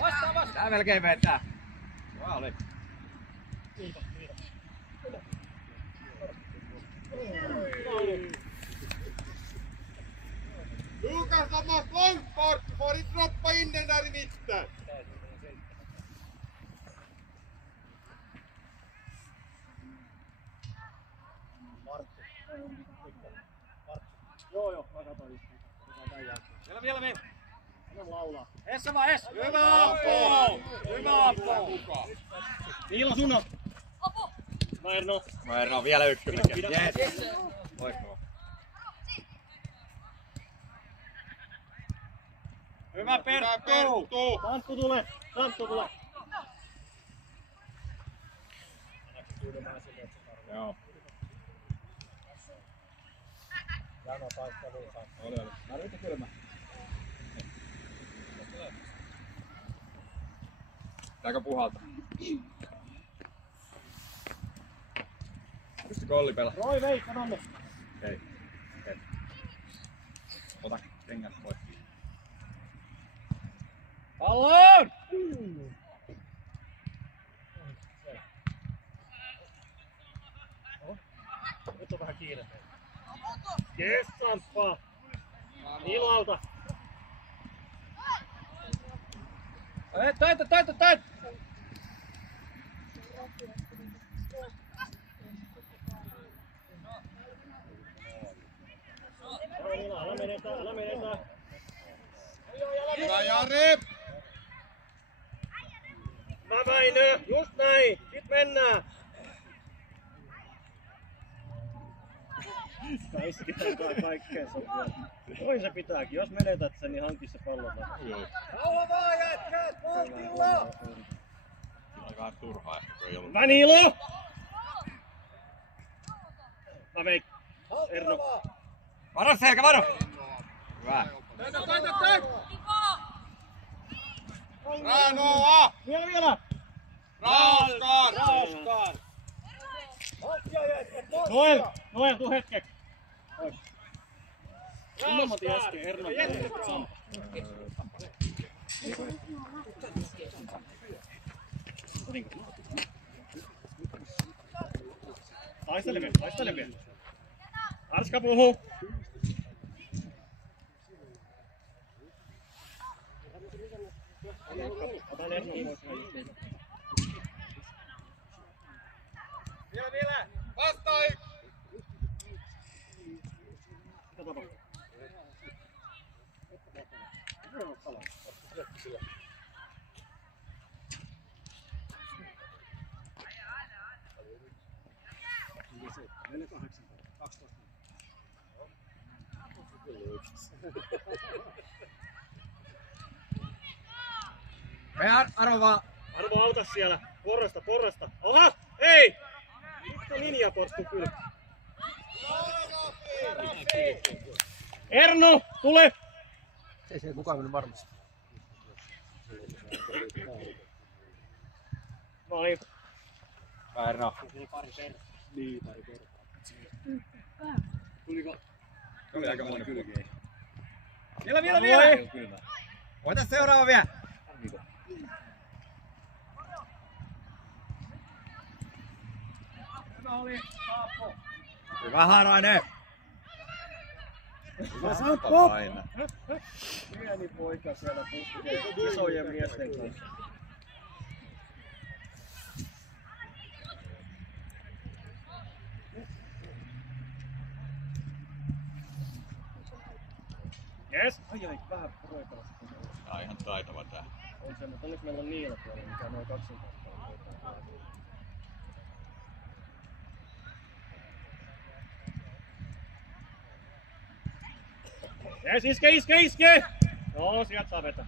Vastaan! Tää melkein vetää. Maali. Lukas, de måste långt bort! Du får inte droppa in den där i mitten! Joo, mä katsoin. Vielä. Anna laulaa. Essa vaan, Essa! Hyvä appo! Niilo Suno. Vairno vielä ykkönen. Yes. Loistavaa. Hyvä Perttu! Santtu tule! Joo. Jano taisteluun. Oli. Mä yritän kylmä. Pitääkö puhaltaa? Pystykö Olli pelaa? Roi Veikka tonne! Okei. Ota kengät pois. Pallon! Nyt on vähän kiire. Yes, Samppa! Niilalta! Taito! Älä menetä! Hyvä Jari! Hyvä Väinö! Just näin! Sit mennään! Kaikkea kaikkea sopia. Noin se pitääkin. Jos menetät sen, niin hanki se pallo. Rauha vaan jätkät, maltilla! Oli vähän turhaa ehkä, kun ei ollut. Vanilo! Mä vein. Erno. Varo selkä, varo! Hyvä. Ranoa! Vielä! Rauskaan! Noel, tuu hetkeksi. Ilmoitin äsken Erno. Taistele vielä. Arska puhuu. Otan Ernon pois. Vielä! Vastaan! Mitä tapahtuu? Arvo vaan. Arvo, auta siellä. Porrasta. Oha! Ei! Nyt linjakorttu kyllä. Erno, tule! Ei siellä kukaan mennyt varmasti. No niin. Erno. Tuliko? Tuli aika moni kylki. Vielä! Voitais seuraava vielä. Hyvä Harainen. Hyvä Sampo. Pieni poika siellä puskee isojen miesten kanssa. Jes! Ai, vähän poikalla. Tää on ihan taitava tää. On se, mutta onneksi meillä on Niila tuolla, mikä noin kaksinkertainen. Jes, iske! No, sieltä saa vetää.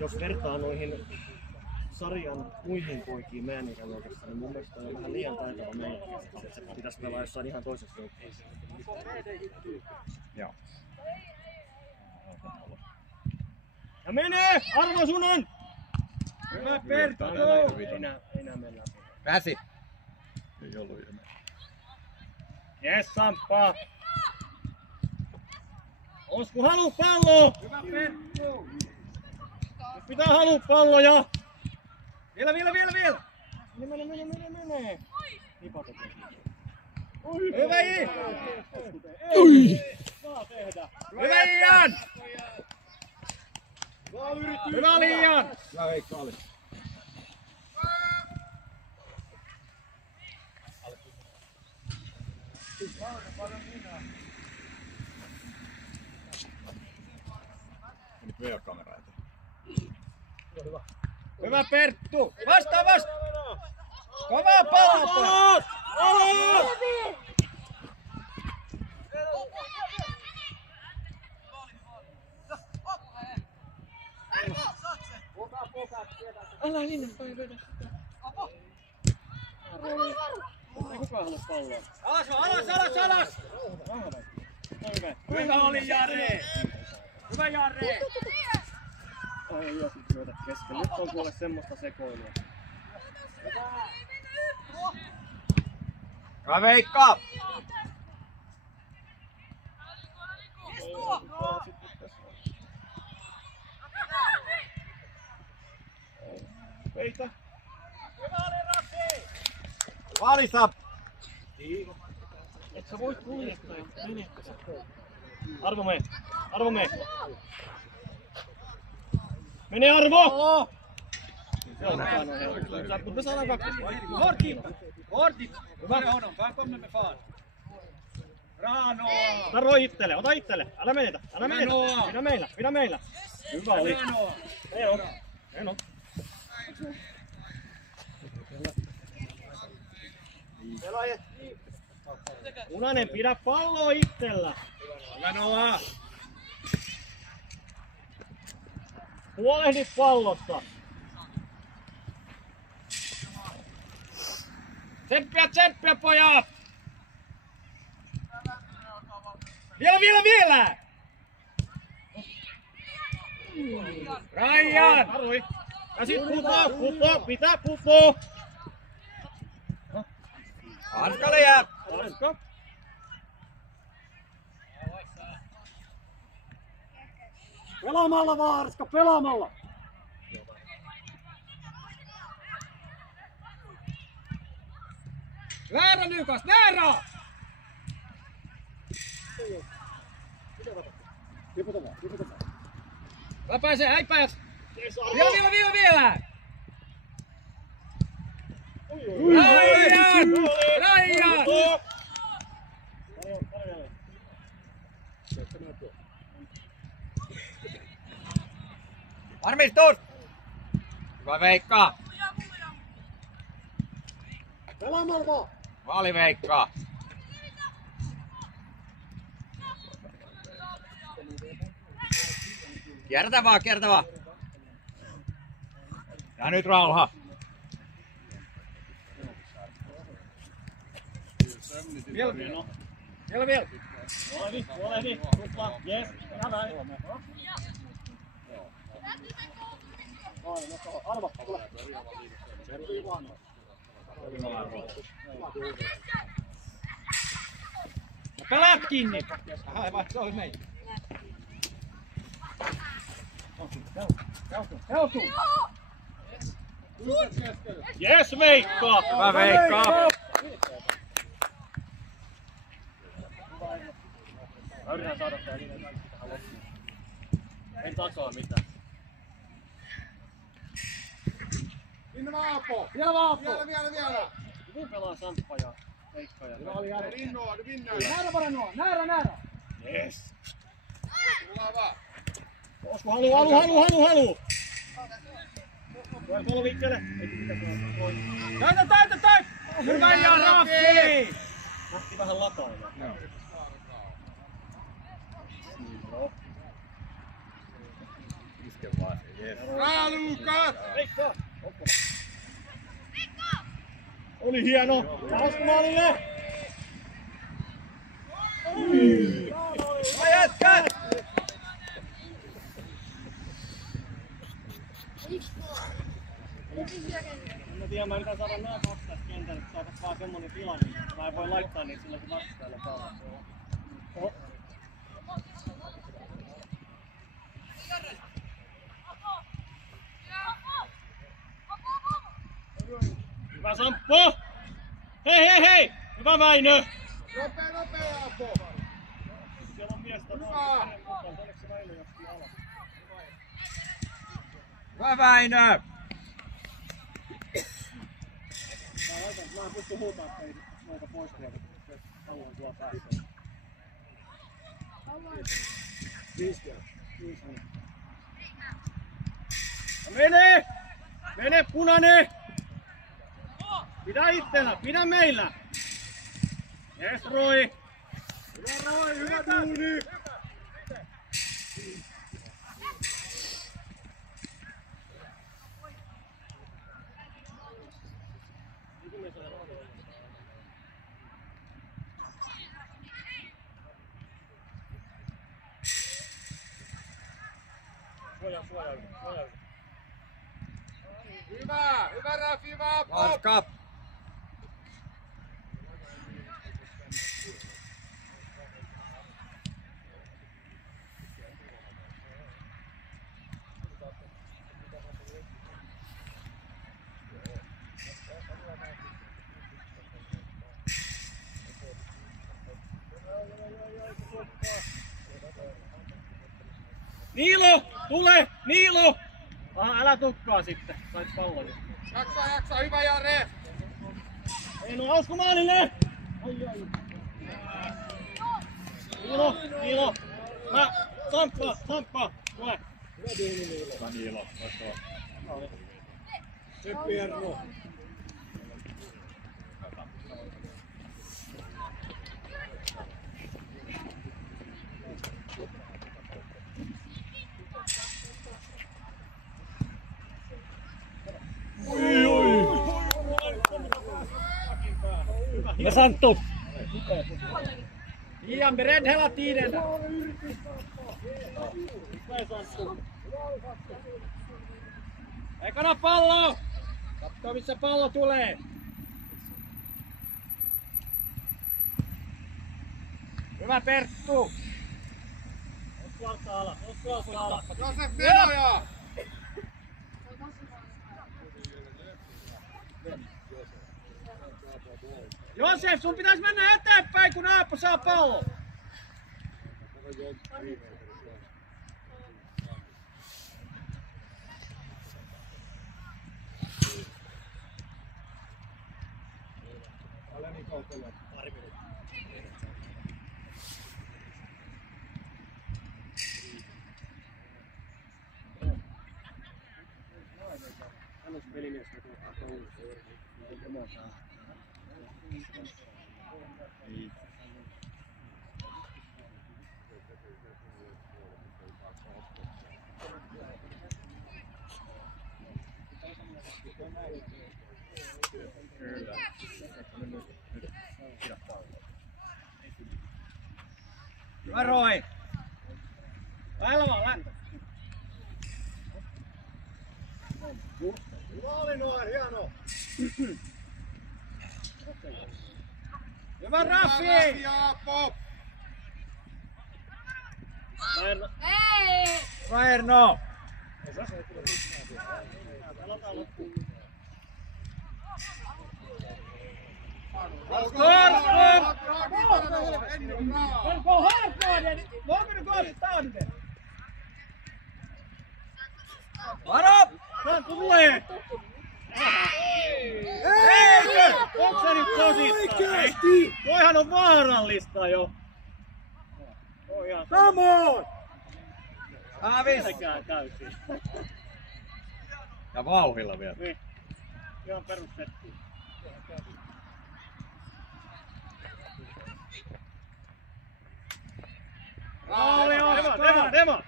Jos vertaa noihin sarjan muihin poikiin meidän ikäluokassa, niin mun mielestä on vähän liian taitava meidän ikäluokassa. Se pitäisi pelaa jossain ihan toisessa joukkueessa. Joo. Ja menee! Arvo sun on! Hyvä Perttu! Enää mennään. Pääsi. Ei ollut enää. Jes, Samppa! Osku halu pallo! Hyvä Perttu! Pitää halu palloja! Vielä! Mene! Hyvä Ii! Saa tehdä! Hyvä Ian! Hyvä Liian! Hyvä Veikka oli. Nyt VR-kamera eteen. Hyvä Perttu! Vasta! Kova pallo! Älä niin päin vedä sitä. Ei kukaan halua palloa. Alas! Hyvä oli Jare! Hyvä Jare! Ai jos nyt syötä kesken. Nyt on kuule semmoista sekoilua. Hyvä Veikka! Peitä! Valisa! Et sä voi kuljettaa, menetkö sä? Arvo mee! Mene Arvo! Joo, mutta me saadaan kaksi. Hortit! Hyvä honom, vaan kommer fan. Rano! Ota itselle! Älä menetä! Pidä meillä! Hyvä oli! Eno! Punainen, pidä palloa itsellä. Hyvä Noa. Huolehdi pallosta. Tsemppiä pojat! Vielä! Rajan! Arui. Ja sit puto, pitää puto. Hanskalle jää. Hanska. Pelaamalla vaan, Arska, pelaamalla! Näärä Nykas, näärä! Tiputa vaan. Läpäise, häipäät! Vielä! Rajan! Varmistus! Hyvä Veikka! Pelaamalla vaan! Maali Veikka! Kiertä vaan! Ja nyt rauha! Vielä! Huolehdi. Kupla. Jes. Näin. Arva, tule. Pelaat kiinni! Se oli meitä. Heltu. Jes, Veikka! Hyvä Veikka! Mä yritän saada tää liian kaikki tähän loppuun. En takaa mitään. Minne Vaapo? Vielä Vaapo! Vielä. Hyvin pelaa Samppa ja Veikka ja Rinnoa. Näärä para Noa, näärä! Yes! Tullaan vaan. Osku halu! Tuolla liikkeelle. Täytä! Hyvä ja Raffi! Lähti vähän latailla. Iske vaan se, jes. Lukas! Veikka! Oli hieno! Ja Osku maalille! Jätkät! En tiedä, mä yritän saada nää kaksi tästä kentälle, että saataisiin vaan semmonen tilanne. Mä en voi laittaa niitä sillä se vastustajalle pelaa. Hyvä Samppo! Hei! Hyvä Väinö! Nopea Vaapo! Siellä on miestä. Onneksi se Väinö johti alas. Hyvä Väinö! Mä en pysty huutamaan teitä noita pois tuolta, jos haluan tuolla päästä. Mene punainen! Pidä ittenä, pidä meillä! Jes Roi! Hyvä tuuni! Suojaa. Hyvä Rafi Vaapo! Hanska! Niilo! Tule! Niilo! Aha, älä tukkaa sitten. Sait pallon. Jaksa, hyvä Jare! Ei no Osku maalille! Ai. Niilo! Samppa! Tule! Hyvä Niilo. Seppi Erno. Ja Santtu. Ian beredd hela tiden. Ekana pallo. Katso missä pallo tulee. Hyvä Perttu. Josef Nenoja! Josef, sun pitäisi mennä eteenpäin, kun Aappo saa pallon. Hyvä Roy. Elva, lähtö. Hyvä oli noin, hieno! Hyvä Raffi! Jaapo! Hei! Raerno! Go hard for it! Longer to go down there! Varo! Santtu tulee! Eikö? Onko se nyt tosissaan? Toihan on vaarallista jo! Come on! Aavis! Täysin. Ja vauhilla vielä. Niin. Ihan perustettiin. Demo!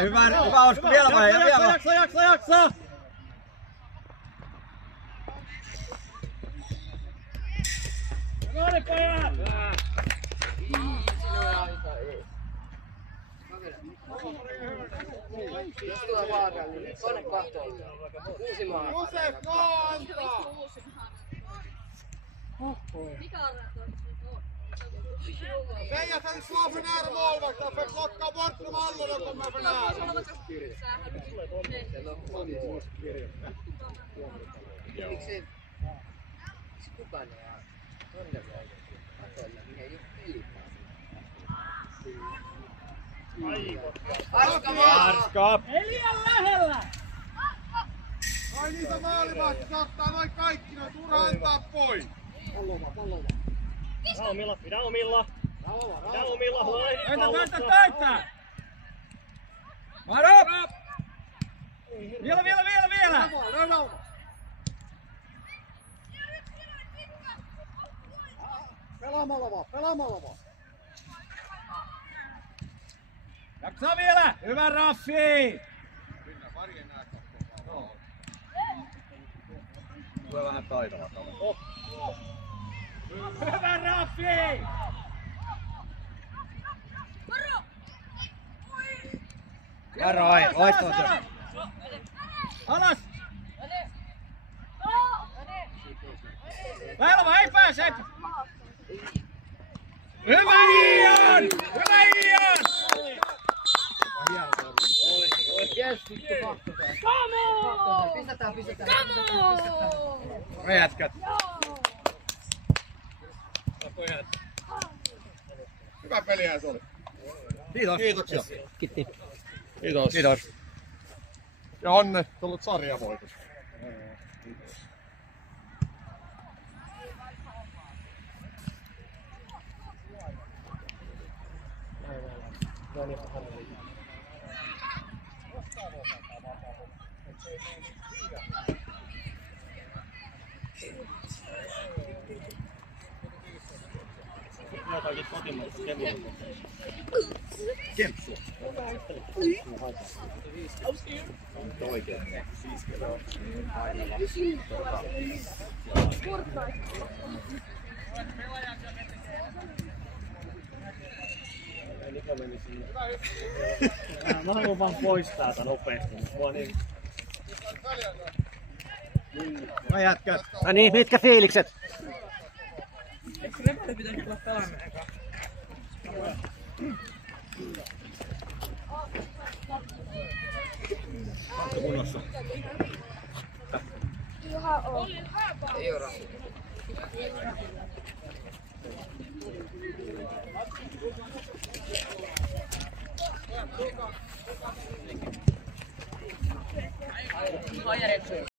Hyvä Osku, vielä vai? Jaksa! Noin pojat! Jos tulee vaarallinen, niin tuonne kahtoon. Uusi maa. Josef, no antaa! Mikä on Säger att han slår för nära målvakten för plocka bort de andra då kommer för nära. Miksi kukaan ei tonne voi katoilla, niin ei ole piikaa. Arska! Ei liian lähellä! Ai niitä maalivahti ottaa noin kaikki, no turha antaa pois. Pidä omilla. Täyttä! Varo! Vielä! Pelaamalla vaan. Jaksaa vielä! Hyvä Raffi! Tulee vähän taitava. Hyvä Raffi! Ja Roy, loistava työ. Alas! Velva, ei pääse! Hyvä Ian! Yes, vittu kakkosen. Pistetään. Jätkät. Hyvä peliä se oli. Kiitos. Kiitoksia. Kiitos. Ja onnettelut sarjavoitosta. Jotakin kotimaista Kempsua. Oikein. Mä haluan vaan poistaa tän nopeesti, mutta mua niin... No jätkät. No niin, mitkä fiilikset? Eikö Reppeli pitäisi tulla pelaamaan eka? Onko kunnossa? Ei ora.